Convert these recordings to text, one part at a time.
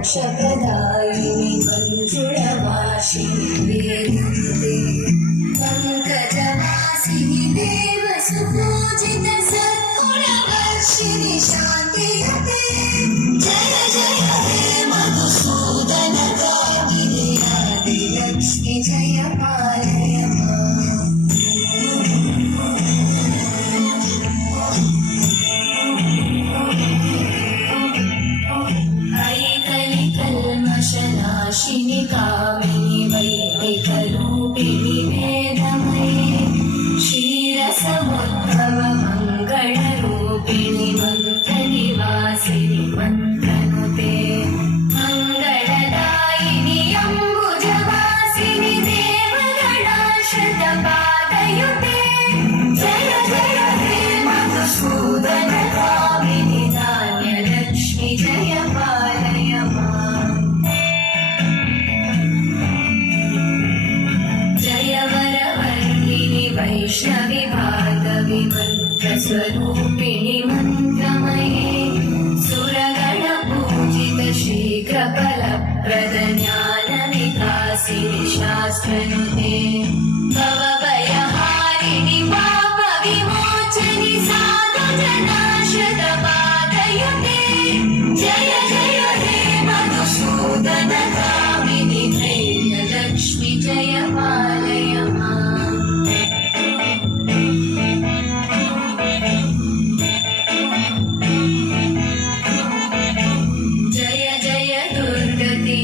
मोक्षप्रदायिनि मञ्जुळवासिनि वेदुते पङ्कजवासिनि देवसुपूजित सद्गुणवर्षिणि शान्तियुते जय जय हे मधुसूदन कामिनि आदिलक्ष्मि जय पालय नाशिनि कामिनि वैदिकरूपिणि वेदमये क्षीरसमुद्भव मङ्गलरूपिणि मन्त्रनिवासिनि मन्त्रनुते मङ्गलदायिनि अम्बुजवासिनि देवगणाश्रितपादयुते जय जय हे मधुसूदन कामिनि धान्यलक्ष्मि जय पालय माम् वैष्णवि भार्गवि मन्त्रस्वरूपिणि मन्त्रमये सुरगणपूजित शीघ्रफलप्रद ज्ञानविकासिनि शास्त्रनुते भवभयहारिणि पापविमोचनि साधुजनाश्रितपादयुते जय जय हे मधुसूदन कामिनि धैर्यलक्ष्मि जय पालय माम्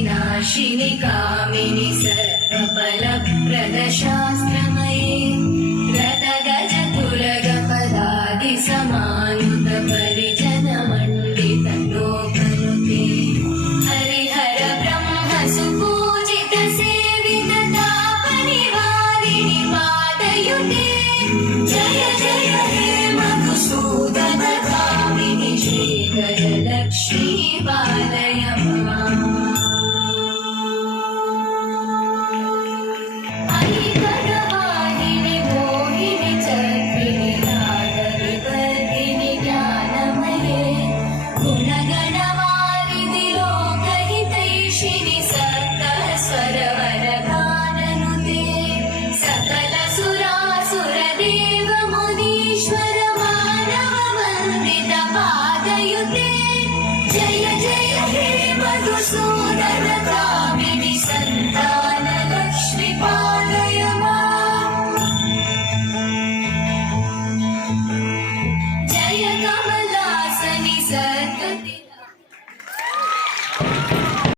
नाशिनि कामिनि सर्वफलप्रद शास्त्रमये रतगजतुरगपदादि समानुत परिजनमण्डित लोकनुते हरिहर ब्रह्म सुपूजित सेवित तापनिवारिणि पादयुते जय जय हे मधुसूदन कामिनि श्रीगजलक्ष्मी पालय माम् जय जय हे मधुसूदन कामिनि